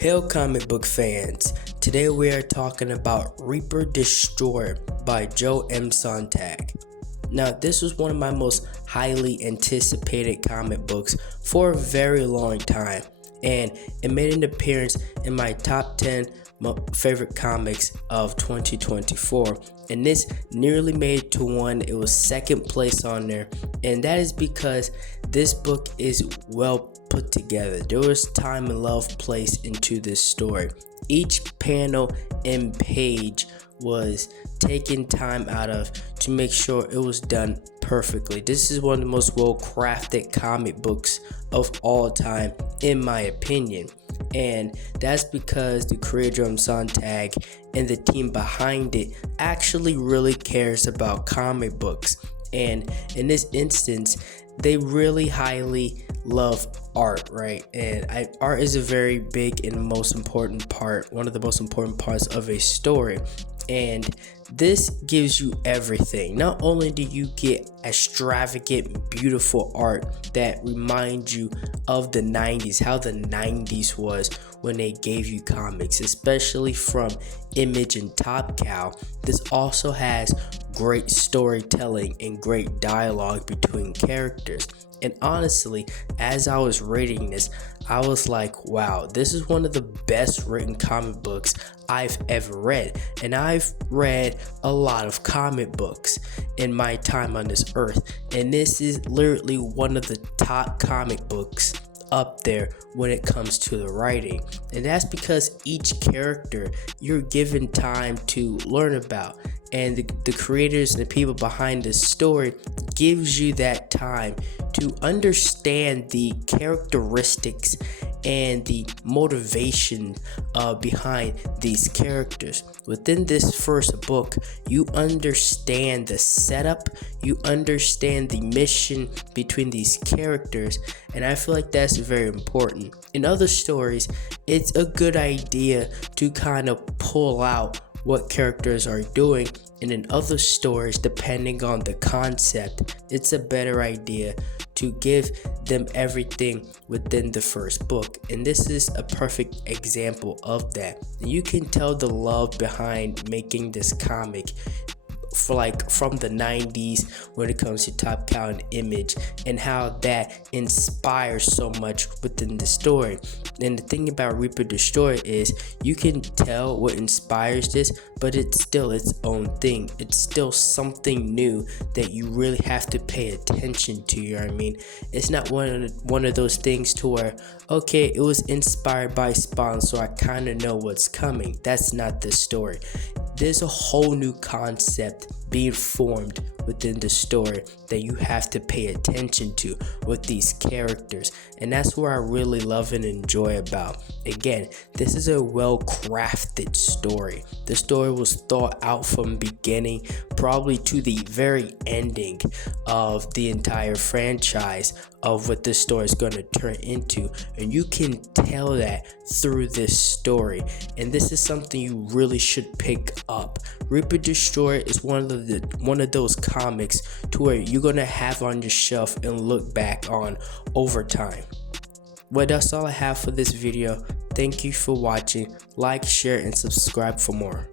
Hail comic book fans, today we are talking about Reaper Destroyer by Joe M. Sontag. Now this was one of my most highly anticipated comic books for a very long time, and it made an appearance in my top 10 favorite comics of 2024, and this nearly made it to one. It was second place on there, and that is because this book is well put together. There was time and love placed into this story. Each panel and page was taken time out of to make sure it was done perfectly. This is one of the most well-crafted comic books of all time, in my opinion. And that's because the creator of Sontag and the team behind it actually really cares about comic books. And in this instance, they really highly love art, right? And art is a very big and most important part, one of the most important parts of a story. And this gives you everything. Not only do you get extravagant, beautiful art that reminds you of the 90s, how the 90s was when they gave you comics, especially from Image and Top Cow. This also has great storytelling and great dialogue between characters. And honestly, as I was reading this, I was like, wow, this is one of the best written comic books I've ever read. And I've read a lot of comic books in my time on this earth, and this is literally one of the top comic books up there when it comes to the writing. And that's because each character you're given time to learn about, and the creators and the people behind the story gives you that time to understand the characteristics and the motivation behind these characters. Within this first book, you understand the setup, you understand the mission between these characters, and I feel like that's very important. In other stories, it's a good idea to kind of pull out what characters are doing, and in other stories, depending on the concept, it's a better idea to give them everything within the first book. And this is a perfect example of that. And you can tell the love behind making this comic from the 90s when it comes to Top Cow and Image, and how that inspires so much within the story. And the thing about Reaper Destroyer is you can tell what inspires this, but it's still its own thing. It's still something new that you really have to pay attention to. You know what I mean? It's not one of those things to where, okay, it was inspired by Spawn, so I kind of know what's coming. That's not the story. There's a whole new concept being formed within the story that you have to pay attention to with these characters, and that's what I really love and enjoy about. Again, this is a well-crafted story. The story was thought out from beginning probably to the very ending of the entire franchise of what this story is going to turn into, and you can tell that through this story. And this is something you really should pick up. Reaper Destroyer is one of those comics to where you're gonna have on your shelf and look back on over time. Well, that's all I have for this video. Thank you for watching. Like, share, and subscribe for more.